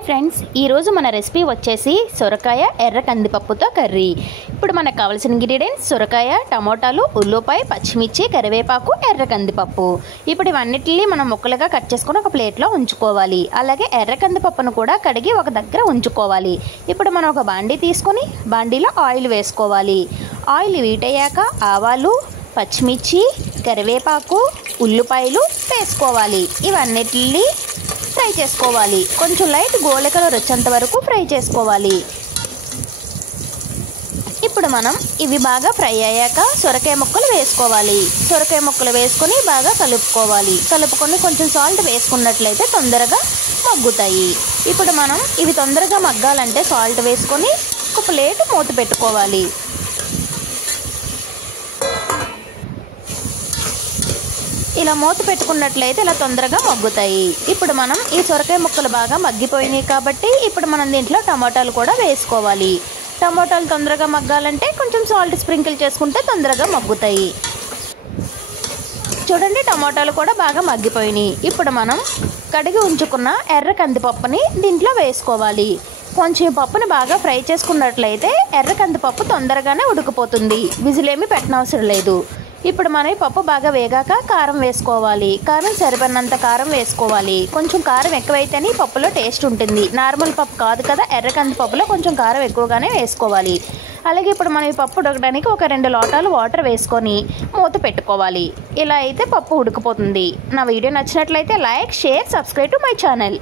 Hi friends, ఈరోజు మన recipe వచ్చేసి సొరకాయ ఎర్ర కందిపప్పుతో కర్రీ. ఇప్పుడు మనకు కావాల్సిన ఇంగ్రీడియంట్స్ సొరకాయ, టమోటాలు, ఉల్లిపాయ, పచ్చిమిర్చి, కరివేపాకు, ఎర్ర కందిపప్పు. ఇప్పుడు ఇవన్నిటిని మనం ముక్కలుగా కట్ చేసుకొని ఒక ప్లేట్లో ఉంచుకోవాలి. అలాగే ఎర్ర కందిపప్పును కూడా కడిగి ఒక దగ్గర ఉంచుకోవాలి. ఇప్పుడు మనం ఒక బాండీ తీసుకొని బాండీలో ఆయిల్ వేసుకోవాలి. ఆయిల్ వీటయ్యాక ఆవాలు, పచ్చిమిర్చి, కరివేపాకు, ఉల్లిపాయలు వేసుకోవాలి. ఇవన్నిటిని ఫ్రై చేసుకోవాలి. కొంచెం లైట్ గోల్డ్ కలర్ వచ్చేంత వరకు ఫ్రై చేసుకోవాలి. ఇప్పుడు మనం ఇవి బాగా ఫ్రై అయ్యాక సొరకాయ ముక్కలు వేసుకోవాలి. సొరకాయ ముక్కలు వేసుకొని బాగా కలుపుకొని కొంచెం సాల్ట్ వేసుకున్నట్లయితే తొందరగా మగ్గుతాయి. ఇప్పుడు మనం ఇవి తొందరగా మగ్గాలంటే సాల్ట్ వేసుకొని ఒక ప్లేట్ మూత పెట్టుకోవాలి. ఇలా మూత పెట్టుకున్నట్లయితే ఇలా తొందరగా మగ్గుతాయి. ఇప్పుడు మనం ఈ సొరకాయ ముక్కలు బాగా మగ్గిపోయినాయి కాబట్టి ఇప్పుడు మనం దీంట్లో టమాటాలు కూడా వేసుకోవాలి. టమాటాలు తొందరగా మగ్గాలంటే కొంచెం సాల్ట్ స్ప్రింకిల్ చేసుకుంటే తొందరగా మగ్గుతాయి. చూడండి, టమాటాలు కూడా బాగా మగ్గిపోయినాయి. ఇప్పుడు మనం కడిగి ఉంచుకున్న ఎర్ర కందిపప్పుని దీంట్లో వేసుకోవాలి. కొంచెం పప్పుని బాగా ఫ్రై చేసుకున్నట్లయితే ఎర్ర కందిపప్పు తొందరగానే ఉడికిపోతుంది. విజిలేమీ పెట్టనవసరం లేదు. ఇప్పుడు మనం ఈ పప్పు బాగా వేగాక కారం వేసుకోవాలి. కారం సరిపడినంత కారం వేసుకోవాలి. కొంచెం కారం ఎక్కువైతేనే పప్పులో టేస్ట్ ఉంటుంది. నార్మల్ పప్పు కాదు కదా, ఎర్ర కందిపప్పులో కొంచెం కారం ఎక్కువగానే వేసుకోవాలి. అలాగే ఇప్పుడు మనం ఈ పప్పు ఉడకడానికి ఒక 2 లోటాలు వాటర్ వేసుకొని మూత పెట్టుకోవాలి. ఇలా అయితే పప్పు ఉడికిపోతుంది. నా వీడియో నచ్చినట్లయితే like, share, subscribe to my channel.